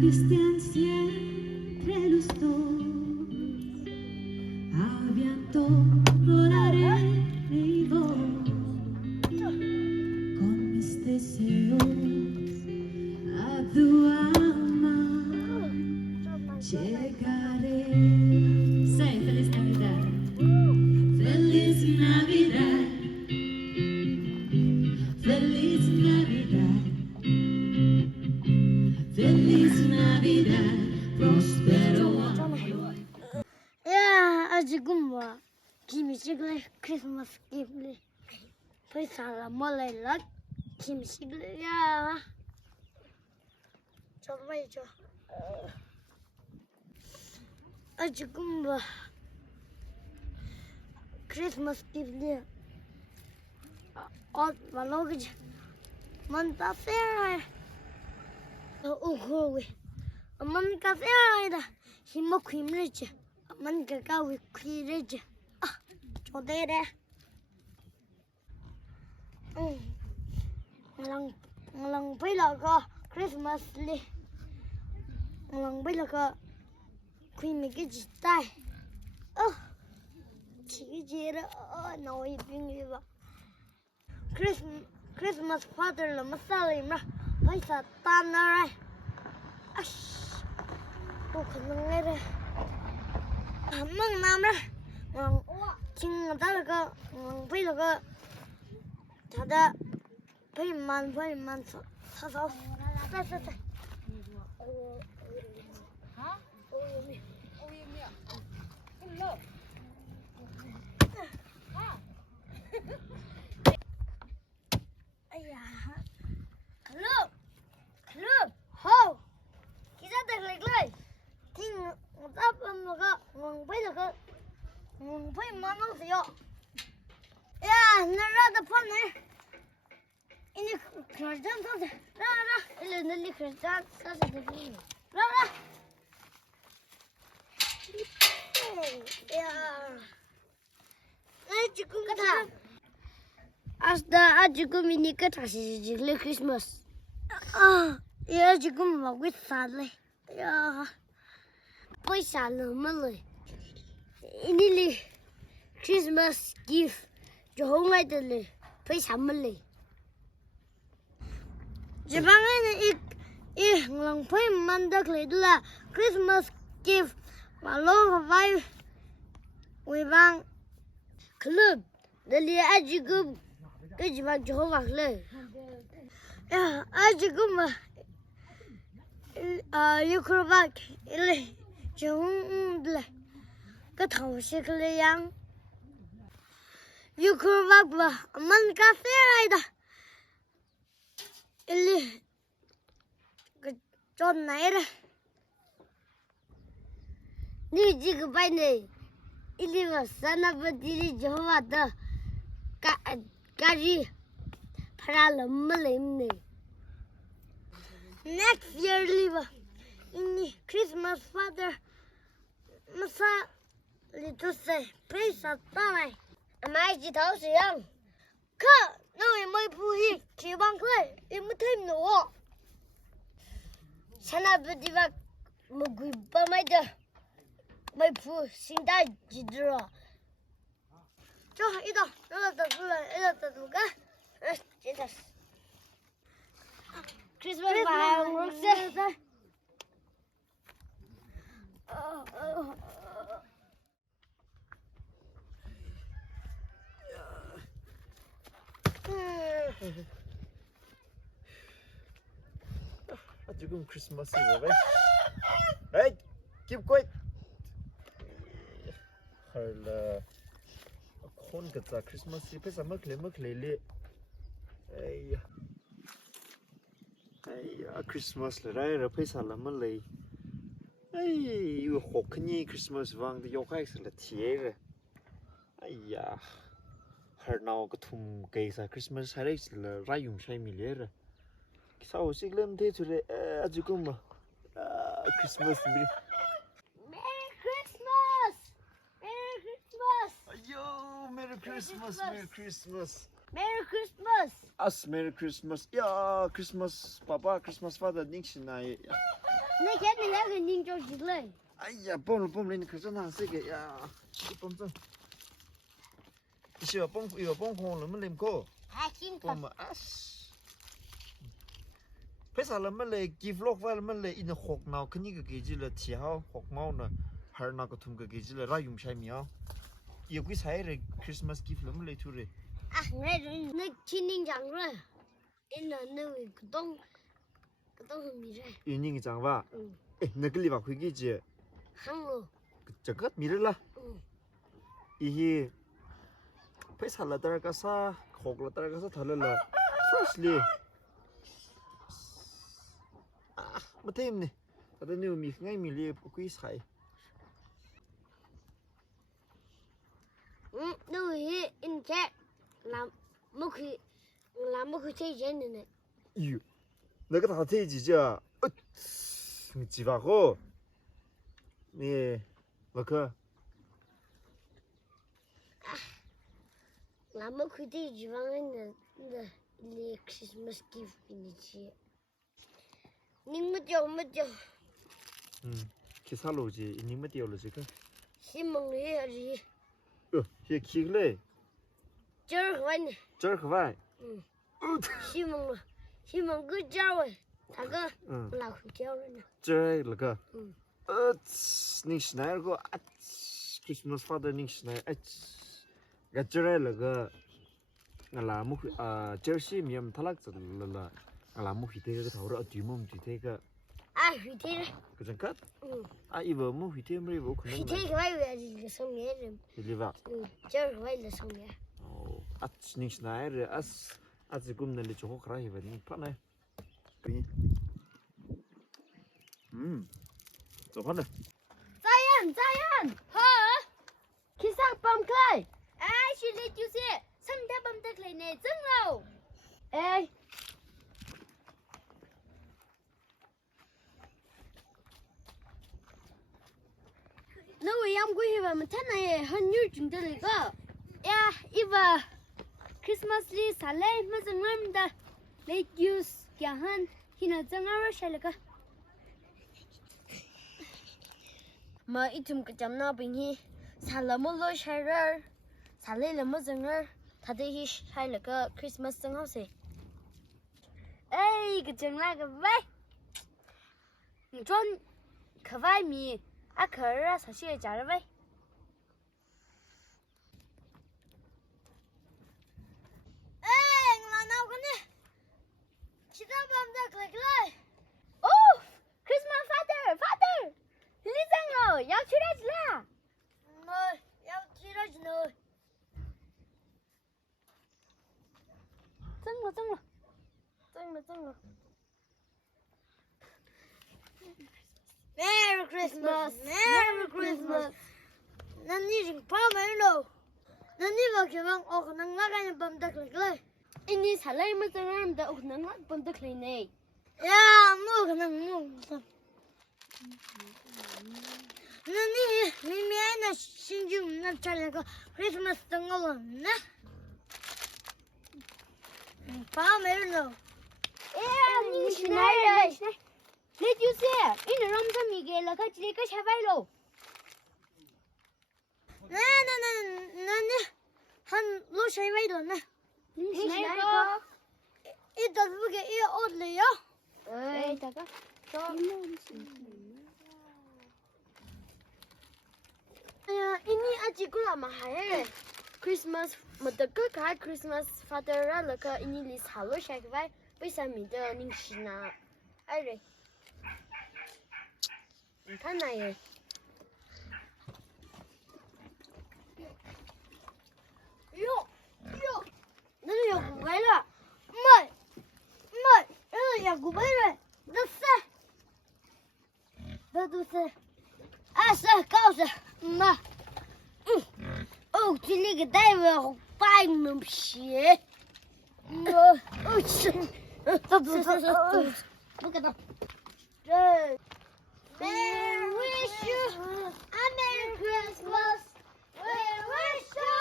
distancia entre los dos. Aviento, volaré y voy con mis deseos a tu alma. Llegaré. Say Feliz Navidad. Feliz Navidad. Feliz Navidad. Feliz Navidad. Prospero año. 야, 지금 뭐 김치글 크리스마스 기브 पैसा मलाई ल 김치글 야 정말 저 지금 뭐 크리스마스 기브 말로그지 만다 세라이 오고왜 만가 세라이다 힘먹 힘내지 mình cái cao việc khi đấy chứ cho đây đây lần lần bây giờ có Christmas đi lần bây giờ có khi mình cái gì tay chỉ cái gì đó nói bên gì vậy Christmas father là mất sao rồi mà bây giờ tan rồi tôi không nghe đây mừng năm đó chính người ta là cái bây giờ cái thật ra phải man sao sao hả ai ya club ho kita tak lagi chính người ta mà cái bây giờ cái phải mang nó gì vậy? Ya, nó ra được phân này. Ini kerjaan thôi, ra, ini nanti kerjaan saya sedang ini. Ra. Ya, 지금 그다. 지금 이니까 다시 지금 크리스마스. 야, 지금 먹고 있을래. 야. पैसा मलाई यिनीले Christmas gift जो होंगे तो ले पैसा मिले जब आगे एक लंग पे मंदक ले दूला क्रिसमस गिफ्ट वालों को भाई विभाग क्लब दलिया आज को जब जो होगा ले आज को यूक्रोबाक ले chúng là cái thầu xe cái yang yêu thương bác và mình cà phê này đó ili cái chọn này đó đi chỉ cái bài này ili mà sana bên đi cho vào đó cái gì phải làm mà làm này next year live ini Christmas father masa itu saya pesa tanai mai chỉ thấu gì không khờ nơi mới vui chỉ bằng thôi em mới thêm nữa sana bây giờ một người ba mấy giờ mới vui sinh đại gì đó cho ít đó nó là thật cái chỉ thật Christmas vào ngược xe 지금 크리스마스인데 에이 keep quiet 헐라 콘 같다 크리스마스 입에서 먹래 에이야 크리스마스를 페이살라 먹래 에이 이거 호크니 크리스마스 방도 요카엑스라 티에르 아이야 हरनाव कथुम कैसा क्रिसमस हरे रायुम शाय मिलेर किसाओ सिगलम थे छुरे अजुकुम क्रिसमस भी मेरी क्रिसमस अयो मेरी Christmas Merry Christmas. Us Merry Christmas. 야, 크리스마스 봐봐. 크리스마스 파더 닝신나이. 내 걔는 내가 닝 줘줄래. 아이야, 뽕을 그전한 세게. 야, 뽕. 이거 뽕 공을 렘고. 아, 진짜. 뽕 아스. 페살라면 기블록 발면 이는 혹나오 그니가 게질러 티하오 혹마오나 하나가 tum가 게질러 라용 샤미야. 여기 사이에 크리스마스 기블면 투레. 아, 내 친닝 장르. 이는 내 그동 미래. 유닝이 장봐. 응. 에, 너글리 봐 회기지. 한로. 저것 미래라. 응. 이히 페살라 따라가서 혹라 따라가서 달랄라. Firstly. 아, 뭐 때문에. ada new mi ngay mi li quý sai. 누이 인체 làm một cái gì này. 유. 내가 다 돼지죠. 집하고. 네. 뭐그? làm một cái gì vang là Christmas gift này chị. Nhưng mà cho. 기살로지. 이님이 띄어로지 그. 심은 해야지. 이 키글레. 저거는. 저거 심은 그 자와. 다가 라고 자오는. 저거. 닝스나이고 크리스마스 파더 닝스나이. 가저래가 ngalamu jersey miam thalak chalala ngalamu hite ga thawra atimum hite ga hite kajangkat iba mu hite mri bo khunang hite ga wa ji song ye liva jer wa la song ye ning snair as gumna le chho khra hiba ni phana so phana Zayan ha kisang pam klai she let you see 상대 밤들 클레네 증로 에이 너 왜 양구 해봐면 타나에 한율 중들이고 야 이봐 크리스마스 리 살래 무슨 말입니다 let you 야한 희나 정아를 샬까 마 이tum 그 잠나 빙히 살라몰로 샤르 살래는 무슨 말 다들 샬까 크리스마스 정하세 에이 그 정라가 왜 전 그와미 아커라 사실 잘 왜? 에이 나 나오겠네 시다밤다 그래 오 크리스마스 파더 리장로 야 출하지라 너야 출하지 너 정로 Merry Christmas Merry Christmas 난 이제 밤에로 난 이렇게 막 그냥 나가는 밤다 그래 이니 살라이면 사람들 그냥 밤다 그래네 야 뭐 그냥 나니 미미아나 신주 납찰래가 크리스마스 등어는 밤에로 야 신나요 Let you see. In Ramza Miguel, la cachilica chavailo. No. Han lo chavailo, na. It does look at you oddly, yo. Hey, Taka. Ini ajikula mahal. Christmas, madaka Christmas father laka ini lis halo shakvai. Bisa mida ningshina. Aire.看那耶，哟，那是要古白了，没，那是要古白了，都是，告诉妈，这里个大夫白门皮，走，不给他，这。We wish you a Merry Christmas. We wish you.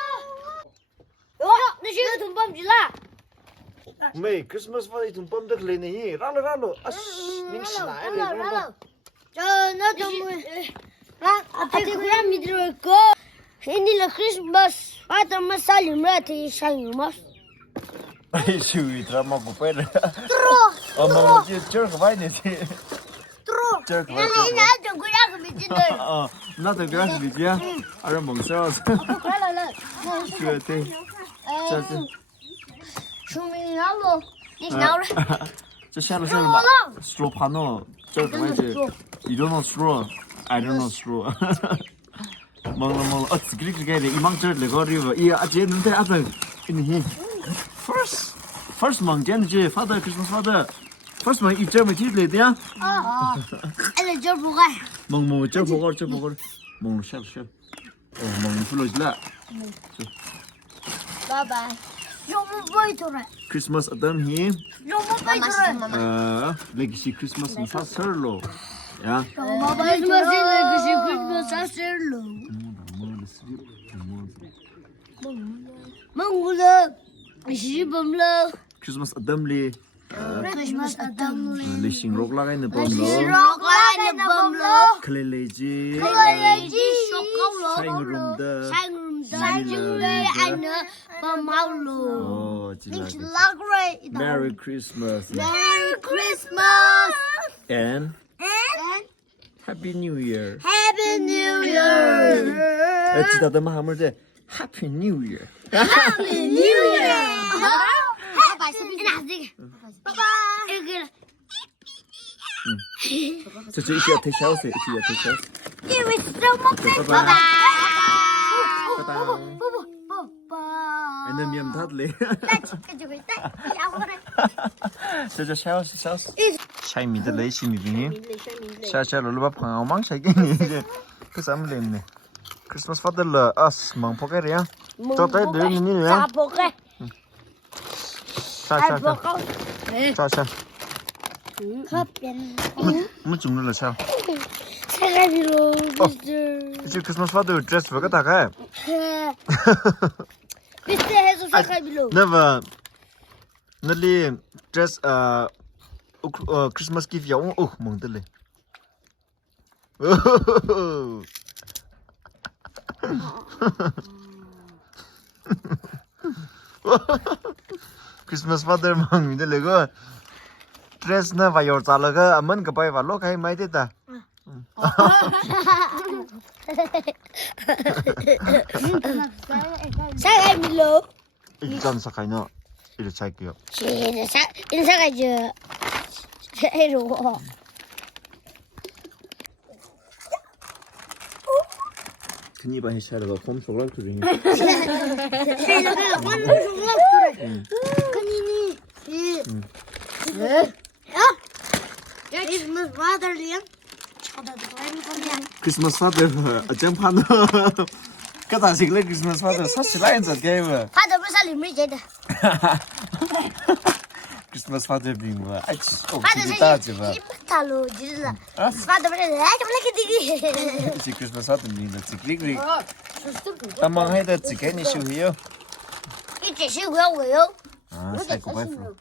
나 지금 돈 범주라. 没 Christmas 发的从蹦的来呢，让了，啊，你是哪里的？ Hindi la Christmas, father masalim rati sayumas. 哎，属于他妈不背了。 True. 我今儿个外地去。 True. 今儿个外 Nana 地。 ina jo kuya ko bitin. 啊，那得给他比较，还是蒙少子。对对，这是。 Shumi nalo. Ni naura. 这下了吧 ？straw panel， 这个位置 ，you don't know straw，I don't know straw。蒙了，自己的，一忙这那个地方，呀，这能在等，你 first 忙见的这father Christmas father，first 忙一整没提来的呀。Ele jo buga. 蒙这不个，蒙下，哦，蒙不了了。 Bye bye. Yomu boy tore. Christmas adam hi. Yomu boy tore. Legacy Christmas in Sasserlo. Ja. Yomu boy tore. Christmas aserlo. Mangula. Shibamlo. Christmas adam li. Christmas adam. Lishing rock lagay na bom Lishing lo. rock lagay na bom lo. Kleleji. Shokolo. Sangrum da. Sajule ana bamaulo. Oh, It's jila. lagre. Merry Christmas Merry Christmas. and And Happy New Year. Happy New Year. 지다 더 마음을 대 Happy New Year. Happy New Year. 저 이제 어떻게 샤워해? 이제 어떻게 샤워? Give it so much. Bye-bye. Bye-bye. And then miam tatli. 저 샤워. 샤이미들 레이시미 빙이. 샤샤로 루바 팡아망 샤이게니 이제 그 사람들 있네. 크리스마스 파들라 아스 망포게리야. 저때 되는이야. Poke. 샤샤. Kopien. 뭐 죽는다 샤. Sagabilo. 이제 크리스마스 파들 드레스 왜 갖다 가? Biste heso sagabilo. Never. Nali dress Christmas gift ya mongdele. Christmas father mang de lego dress na va yor chalaga aman ka pai va lo kai mai de ta. Sagabilo. 일단 사카이나 이래 차이게요. 인사가죠. 해로. 그니 봐 해셔가 홈 초콜릿 드링. 크리스마스 파더 어정판도 그다식래 크리스마스 파더 사실 라인서 게임. 파도 살림을 제다. 크리스마스 파더 빙와 아치 파도 오지다지 봐. 이쁘다로 지르라. 파도 그래. 아주 블랙이 이제 크리스마스 파더 빙다 찍릭릭. tamang hay da chicken issue hiyo. 이제 쉬고요. 아, 사이코 바이프.